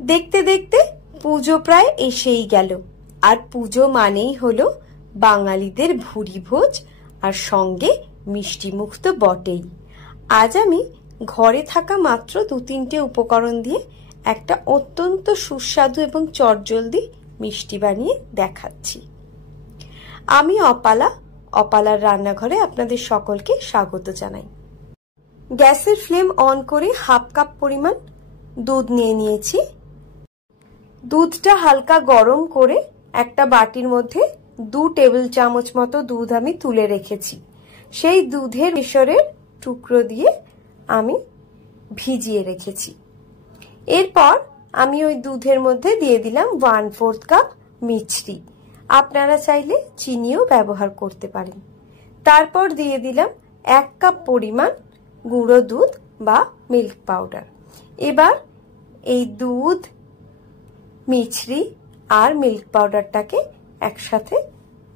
দেখতে দেখতে পুজো প্রায় এসেই গেল। আর পুজো মানেই হলো বাঙালিদের ভুরি ভোজ, আর সঙ্গে মিষ্টি মুখ তো বটেই। আজ আমি ঘরে থাকা মাত্র 2-3টে উপকরণ দিয়ে একটা অত্যন্ত সুস্বাদু এবং চটজলদি মিষ্টি বানিয়ে দেখাচ্ছি। আমি অপালার রান্নাঘরে আপনাদের সকলকে স্বাগত জানাই। গ্যাসের ফ্লেম অন করে 1/2 কাপ পরিমাণ দুধ নিয়ে নিয়েছি। দুধটা হালকা গরম করে একটা বাটির মধ্যে 2 টেবিল চামচ মতো দুধ আমি তুলে রেখেছি। সেই দুধের কেশরের টুকরো দিয়ে আমি ভিজিয়ে রেখেছি। এরপর আমি ওই দুধের মধ্যে দিয়ে দিলাম 1/4 কাপ মিছরি। আপনারা চাইলে চিনিও ব্যবহার করতে পারেন। তারপর দিয়ে দিলাম 1 কাপ পরিমাণ গুঁড়ো দুধ বা মিল্ক পাউডার। এবার এই দুধ, মিছরি আর মিল্ক পাউডারটাকে একসাথে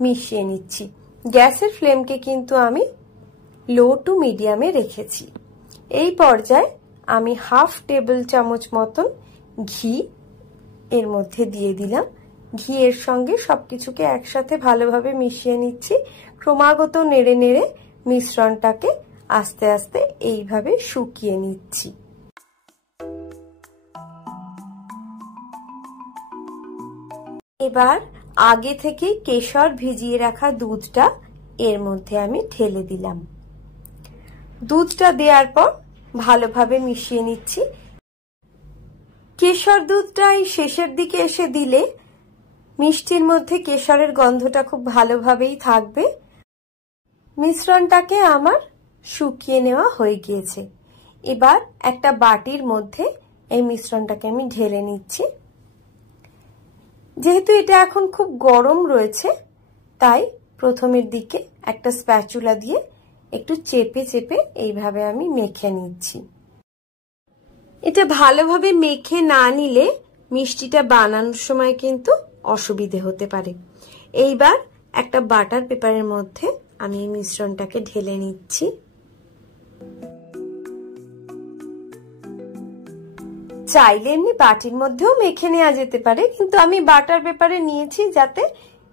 মিশিয়ে নিচ্ছি। গ্যাসের ফ্লেমকে কিন্তু আমি লো টু মিডিয়ামে রেখেছি। এই পর্যায়ে আমি 1/2 টেবিল চামচ মতন ঘি এর মধ্যে দিয়ে দিলাম। ঘি এর সঙ্গে সবকিছুকে একসাথে ভালোভাবে মিশিয়ে নিচ্ছি। ক্রমাগত নেড়ে নেড়ে মিশ্রণটাকে আস্তে আস্তে এইভাবে শুকিয়ে নিচ্ছি। এবার আগে থেকে কেশর ভিজিয়ে রাখা দুধটা এর মধ্যে আমি ঢেলে দিলাম। দুধটা দেওয়ার পর ভালোভাবে মিশিয়ে নিচ্ছি। কেশর দুধটা এই শেষের দিকে এসে দিলে মিষ্টির মধ্যে কেশরের গন্ধটা খুব ভালোভাবেই থাকবে। মিশ্রণটাকে আমার শুকিয়ে নেওয়া হয়ে গিয়েছে। এবার একটা বাটির মধ্যে এই মিশ্রণটাকে আমি ঢেলে নিচ্ছি। যেহেতু এটা এখন খুব গরম রয়েছে, তাই প্রথমের দিকে একটা স্প্যাচুলা দিয়ে একটু চেপে চেপে এইভাবে আমি মেখে নিচ্ছি। এটা ভালোভাবে মেখে না নিলে মিষ্টিটা বানানোর সময় কিন্তু অসুবিধে হতে পারে। এইবার একটা বাটার পেপারের মধ্যে আমি এই মিশ্রণটাকে ঢেলে নিচ্ছি। চাইলে এমনি বাটির মধ্যেও মেখে নেওয়া যেতে পারে, কিন্তু আমি বাটার পেপারে নিয়েছি যাতে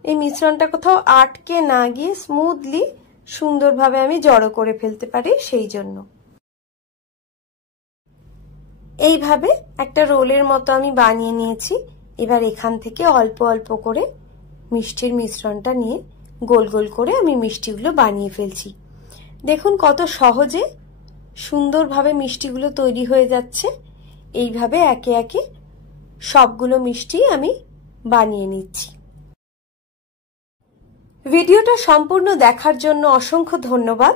এই মিশ্রণটা কোথাও আটকে না গিয়ে স্মুথলি সুন্দরভাবে আমি জড়ো করে ফেলতে পারি, সেই জন্য। এইভাবে একটা রোলের মতো আমি বানিয়ে নিয়েছি। এবার এখান থেকে অল্প অল্প করে মিষ্টির মিশ্রণটা নিয়ে গোল গোল করে আমি মিষ্টিগুলো বানিয়ে ফেলছি। দেখুন কত সহজে সুন্দরভাবে মিষ্টিগুলো তৈরি হয়ে যাচ্ছে। এইভাবে একে একে সবগুলো মিষ্টি আমি বানিয়ে নিচ্ছি। ভিডিওটা সম্পূর্ণ দেখার জন্য অসংখ্য ধন্যবাদ।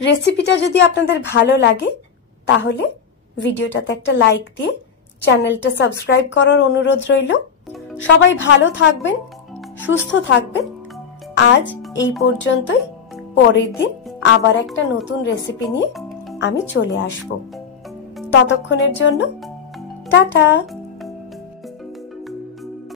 রেসিপিটা যদি আপনাদের ভালো লাগে তাহলে ভিডিওটাতে একটা লাইক দিয়ে চ্যানেলটা সাবস্ক্রাইব করার অনুরোধ রইল। সবাই ভালো থাকবেন, সুস্থ থাকবেন। আজ এই পর্যন্তই। পরের দিন আবার একটা নতুন রেসিপি নিয়ে আমি চলে আসব। ততক্ষণের জন্য টাটা।